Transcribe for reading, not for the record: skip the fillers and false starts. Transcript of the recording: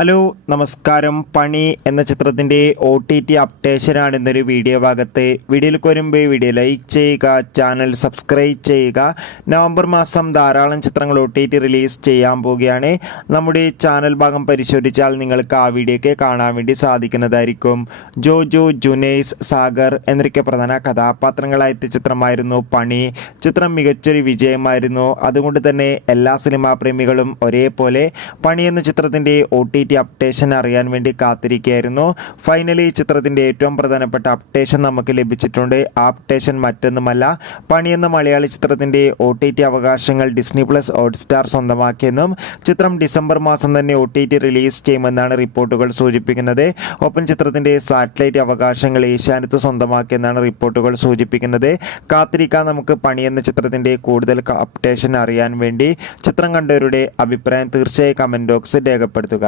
Hello നമസ്കാരം. പണി എന്ന ചിത്രത്തിൻ്റെ OTT അപ്ഡേഷനാണ് ഇന്നൊരു വീഡിയോ ഭാഗത്ത്. വീഡിയോയിലേക്ക് വരുമ്പോൾ വീഡിയോ ലൈക്ക് ചെയ്യുക, ചാനൽ സബ്സ്ക്രൈബ് ചെയ്യുക. നവംബർ മാസം ധാരാളം ചിത്രങ്ങൾ OTT റിലീസ് ചെയ്യാൻ പോവുകയാണ്. നമ്മുടെ ചാനൽ ഭാഗം പരിശോധിച്ചാൽ നിങ്ങൾക്ക് ആ വീഡിയോയ്ക്ക് കാണാൻ വേണ്ടി സാധിക്കുന്നതായിരിക്കും. ജോജു, ജുനൈസ്, സാഗർ എന്നൊക്കെ പ്രധാന കഥാപാത്രങ്ങളായ ചിത്രമായിരുന്നു പണി. ചിത്രം മികച്ചൊരു വിജയമായിരുന്നു. അതുകൊണ്ട് തന്നെ എല്ലാ സിനിമാ പ്രേമികളും ഒരേപോലെ പണി എന്ന ചിത്രത്തിൻ്റെ OTT അപ്ഡേഷൻ അറിയാൻ വേണ്ടി കാത്തിരിക്കുകയായിരുന്നു. ഫൈനലി ചിത്രത്തിൻ്റെ ഏറ്റവും പ്രധാനപ്പെട്ട അപ്ഡേഷൻ നമുക്ക് ലഭിച്ചിട്ടുണ്ട്. ആ അപ്ഡേഷൻ മറ്റൊന്നുമല്ല, പണി എന്ന മലയാളി ചിത്രത്തിൻ്റെ OTT അവകാശങ്ങൾ ഡിസ്നി പ്ലസ് ഹോട്ട്സ്റ്റാർ സ്വന്തമാക്കിയെന്നും ചിത്രം ഡിസംബർ മാസം തന്നെ OTT റിലീസ് ചെയ്യുമെന്നാണ് റിപ്പോർട്ടുകൾ സൂചിപ്പിക്കുന്നത്. ഒപ്പം ചിത്രത്തിൻ്റെ സാറ്റലൈറ്റ് അവകാശങ്ങൾ ഏഷ്യാനെറ്റ് സ്വന്തമാക്കിയെന്നാണ് റിപ്പോർട്ടുകൾ സൂചിപ്പിക്കുന്നത്. കാത്തിരിക്കാൻ നമുക്ക് പണി എന്ന ചിത്രത്തിൻ്റെ കൂടുതൽ അപ്ഡേഷൻ അറിയാൻ വേണ്ടി. ചിത്രം കണ്ടവരുടെ അഭിപ്രായം തീർച്ചയായും കമൻറ്റ് ബോക്സിൽ രേഖപ്പെടുത്തുക.